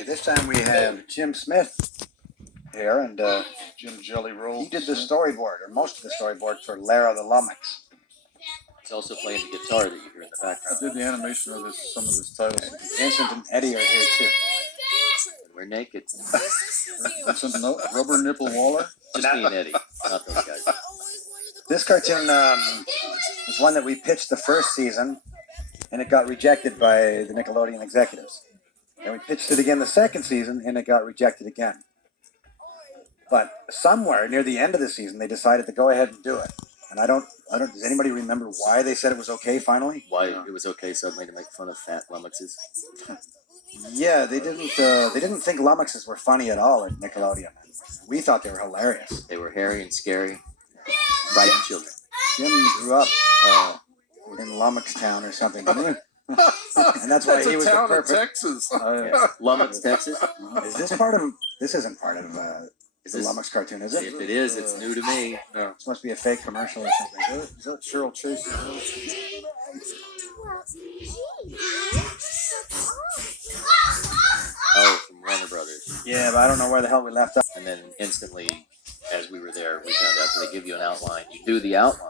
Okay, this time we have Jim Smith here, and Jim Jelly Roll. he did the storyboard, or most of the storyboard, for Lara the Lummox. He's also playing the guitar that you hear in the I background. did the animation of this, some of this titles. Vincent and Eddie are here too. And we're naked. Vincent Rubber Nipple Waller. Just me and Eddie, not those guys. This cartoon was one that we pitched the first season, and it got rejected by the Nickelodeon executives. And we pitched it again the second season, and it got rejected again. But somewhere near the end of the season, they decided to go ahead and do it. And I don't. Does anybody remember why they said it was okay finally? Why it was okay suddenly to make fun of fat lummoxes? Yeah, they didn't think lummoxes were funny at all at Nickelodeon. We thought they were hilarious. They were hairy and scary, frightened children. Jim grew up in Lummox Town or something, didn't he? And that's why he was the town in perfect. Texas. Lummox, Texas? Is this part of? This isn't part of the Lummox cartoon, is it? If it is, it's new to me. No. This must be a fake commercial or something. Is that Cheryl Chase? Oh, from Warner Brothers. Yeah, but I don't know where the hell we left off. And then instantly, as we were there, we found out that they give you an outline. You do the outline,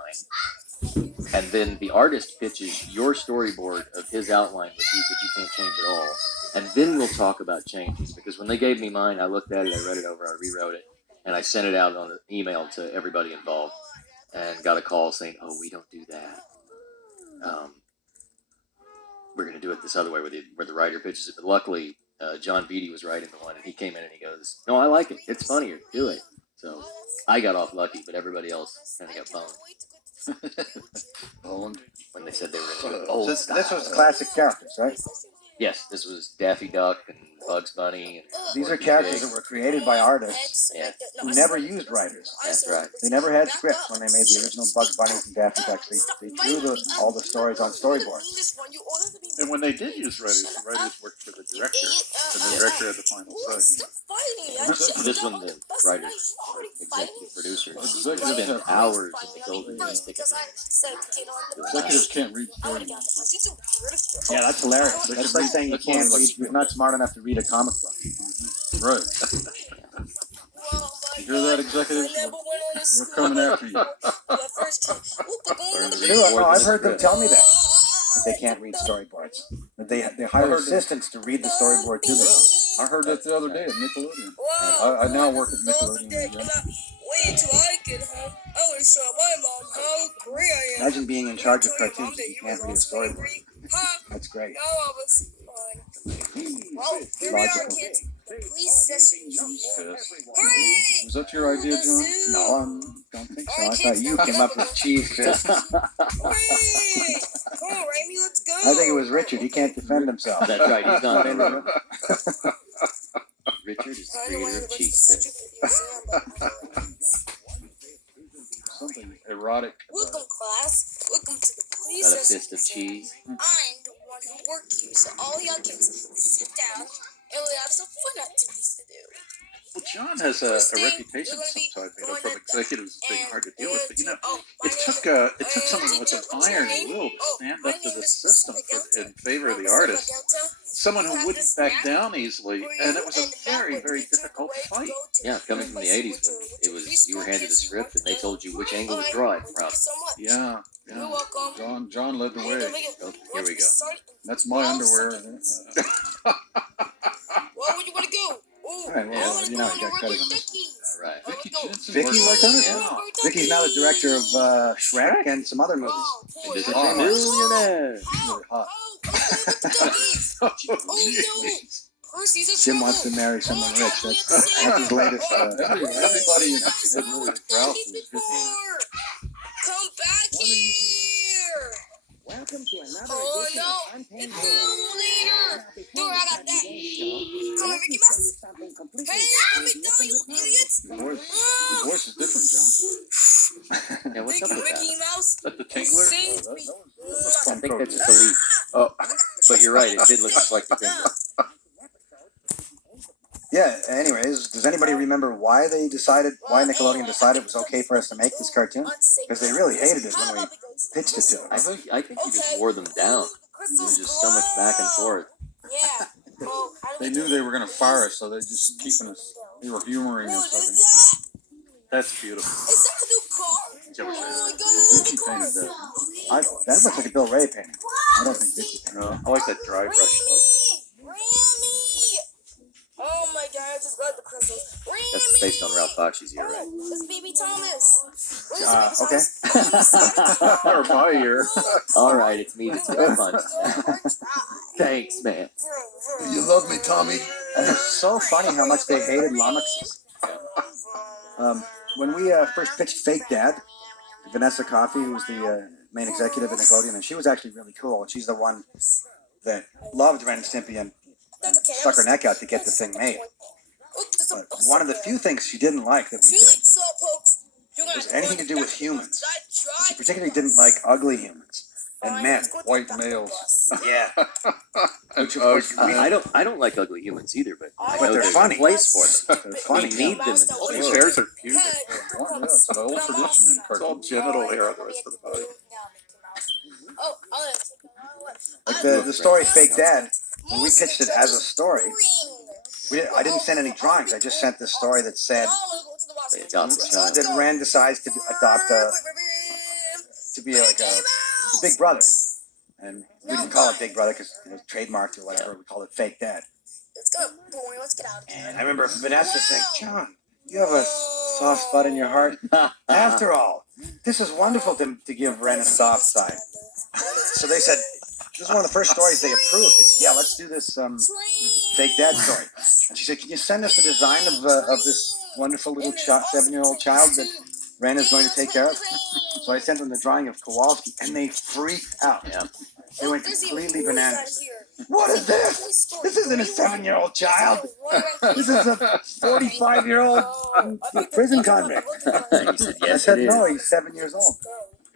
and then the artist pitches your storyboard of his outline with you that you can't change at all. And then we'll talk about changes. Because when they gave me mine, I looked at it, I read it over, I rewrote it, and I sent it out on an email to everybody involved, and got a call saying, "Oh, we don't do that. We're going to do it this other way where the writer pitches it." But luckily, John Beatty was writing the one, and he came in and he goes, "No, I like it. It's funnier. Do it." So I got off lucky, but everybody else kind of got boned. When they said they were going to do it old This style. was classic characters, right? Yes, this was Daffy Duck and Bugs Bunny. And These are Porky characters Pig. that were created by artists Yeah, who never used writers. that's right. They never had scripts when they made the original Bugs Bunnies and Daffy Ducks. They drew all the stories on storyboards. And when they did use writers, the writers worked for the director. The director had the final say. This one, the writers, executive producers, Executives spent have- hours in the golden ticket. Executives can't read stories. Yeah, that's hilarious. That's like saying you That's can't one of read. the- You're not smart enough to read a comic book. Right. You hear that, executives? We're coming after you. True, no, I've heard them tell me that they can't read storyboards. That they hire assistants to read the storyboard to them. I heard that the other day at Nickelodeon. I now work at Nickelodeon. Yeah. Wait till I get home. I will show my mom how great I am. Imagine being in charge of cartoons and you can't read a storyboard. That's great. Now I was fine. Well, here we are, kids. The police session. Yes. Hooray! Was that your idea, John? No, I don't think so. I thought you came up with cheese fist. Hooray! Come on, Raimi, let's go. I think it was Richard. He can't defend himself. That's right, he's not. Richard is the creator of Cheese Fist. Something erotic. Welcome, class. Welcome to the police Got a session. fist of cheese. I'm the one who worked here, so all y'all kids sit down and we'll have some fun activities to do. Well, John has a reputation sometimes, from executives as being hard to deal with. But it took someone with an iron will to stand up to the system in favor of the artist. Someone who wouldn't back down easily, and it was a very, very difficult fight. Yeah, coming from the 80s, when it was you were handed a script and they told you which angle to draw it from. Yeah. You're welcome. John led the way. Oh, here we go. That's my underwear. Well, where you want to go? All right, well, I want to you go know, on you the got credit River on this. Dickies. All right. Vicky Jensen Vicky worked on it? Yeah. Vicky's now the director of Shrek and some other movies. And this is Oh. a millionaire. Really hot. Oh, no. Percy's a Jim wants to marry someone rich. That's his latest. Everybody in that movie, Ralph, was good. Come back here! Welcome to another Oh edition no! of It's Untamed a little later! Dude, I got that! Come on, Mickey Mouse! Hey, let me tell you, idiots! Your voice is different, John. Yeah, what's Thank up you, with Mickey that? Mouse! Is that the Tingler? Saves me! I think that's just a leaf. Oh, But you're right, it did look just like the finger. Yeah. Anyways, does anybody remember why Nickelodeon decided it was okay for us to make this cartoon? Because they really hated it when we pitched it to them. I think you just wore them down. There was just so much back and forth. Yeah. Well, how do they knew they were going to fire us, so they're just keeping us. They were humoring us. I think. That's beautiful. Is that a new car? Did you ever see Oh my that? god, Vicky the car. painted that. That looks like a Bill Ray painting. I don't think Vicky painted No, I like that dry brush Grammy! Oh my god, I just got the crystals. Grammy! That's based on Ralph Bakši's year, right? Oh, it's Baby Thomas. Where's Okay. look. Or my ear. All right, it's me that's got punched. Thanks, man. You love me, Tommy. And it's so funny how much they hated lummoxes. When we first pitched Fake Dad, Vanessa Coffey, who was the main executive at Nickelodeon, and she was actually really cool. And she's the one that loved Ren and Stimpy and stuck her neck out to get the thing made. But one of the few things she didn't like that we did was anything to do with humans. She particularly didn't like ugly humans and men. White males. Yeah. Which of Oh, course I don't like ugly humans either, but I But know they're there's funny. a place for them. they're We funny. need them in All the these world. hairs are pubic. Yeah, it's an old tradition in It's all cartoons. genital hair on the rest of the body. Like the story Fake Dad, when we pitched it as a story, I didn't send any drawings. I just sent this story that said They adopt a child. that Ren decides to adopt to be like a big brother. And we didn't call it Big Brother because it was trademarked or whatever. We called it Fake Dad. Let's go, boy. Let's get out of here. And I remember Vanessa saying, John, you have a soft spot in your heart. After all, this is wonderful to give Ren a soft side. So they said, this is one of the first stories they approved. They said, yeah, let's do this Fake Dad story. And she said, can you send us the design of this wonderful little 7-year-old child that Ren is going to take care of? So I sent them the drawing of Kowalski, and they freaked out. Yeah. They went completely bananas. What is this? This isn't a 7-year-old child. This is a 45-year-old prison convict. He said, I yes, said, it no, is. he's 7 years old.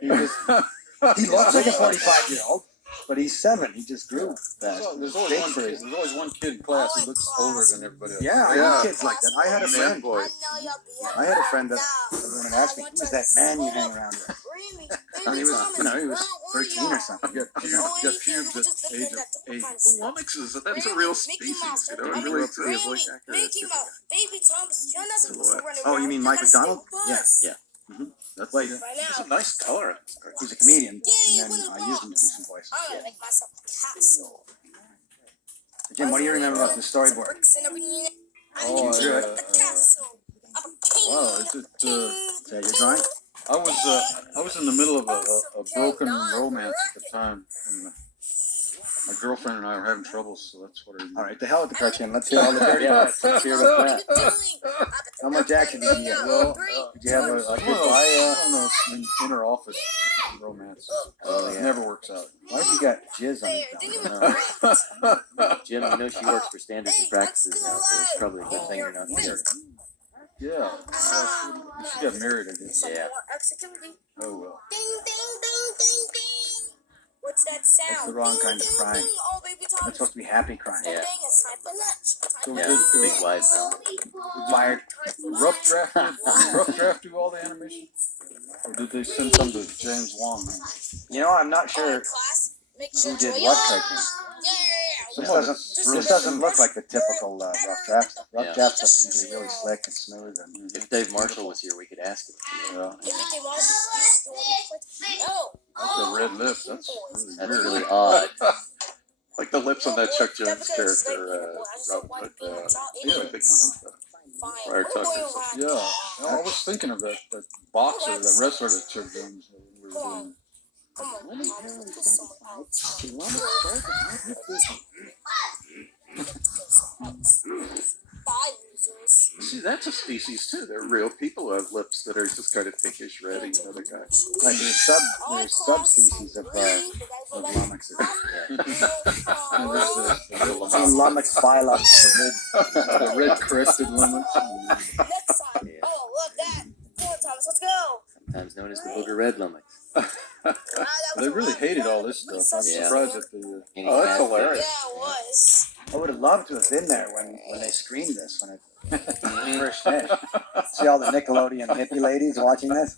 He looks like a 45-year-old, but he's 7. He just grew fast. There's always one kid in class who looks older than everybody else. Yeah, I know kids like that. I had a Man, friend. boy. I had a friend that everyone would ask me, who's that man you hang around with? And he was 13 or something. Get pubes at the age of 8. Lummoxes, that's a real species, you know, it really is like accurate. Baby Thomas, you're not supposed to run Oh, you around. mean Mike McDonald? Yes. Yeah. That's like, Right It's now. a nice color in this cartoon. he's a comedian, and then I used him to do some voices. I'm gonna make myself a castle. Jim, what do you remember about the storyboard? Oh, drew it. A castle. I'm a king. Wow, is it? Is that your drawing? I was in the middle of a broken romance at the time, and my girlfriend and I were having trouble, so that's what I. All right, the hell with the cartoon. Let's hear all the dirty parts. Let's hear about that. How much action did you get? Well, Did you have a I good don't know, inner office romance. Oh, It yeah. never works out. Why'd you got jizz on your thumb? Jim, you know she works for Standards and Practices now, so it's probably a good thing you're not there. Yeah. She got married, I guess. Yeah. Oh well. Ding, ding, ding, ding, ding. What's that sound? That's the wrong kind of Ding, ding, crying. ding. Oh, baby It's Thomas. supposed to be happy crying. Yeah. Ding, it's time for lunch. So Yeah, did the big wide mouth. Fired. Rough draft do all the animation, or did they send some to James Wong? You know, I'm not sure Class, make who sure did to what cartoon. This doesn't look like the typical rough draft stuff. Rough Yeah. draft stuff is usually really slick and smooth. And If Dave Marshall was here, we could ask him. Yeah. No. The red lip. That's That's really really weird. odd. Like the lips on that Chuck Jones character, Robin Hood, Yeah. I think Friar Tuck or something. Yeah, no, I was thinking of that boxer, that wrestler that Chuck Jones we were doing. Come on, Bye, losers. See, that's a species too. They're real people who have lips that are just kind of pinkish red, and the other guy. like there's subspecies of lummoxes. And there's Some lummox phyla, the red crested lummox. Next time. Oh, love that. Come on, Thomas, let's go. Sometimes known as the booger red lummox. They really hated all this stuff. I'm Yeah. surprised that they. Any Oh, that's cat- hilarious. Yeah, it was. I would have loved to have been there when they screened this, when it first hit. See all the Nickelodeon hippie ladies watching this?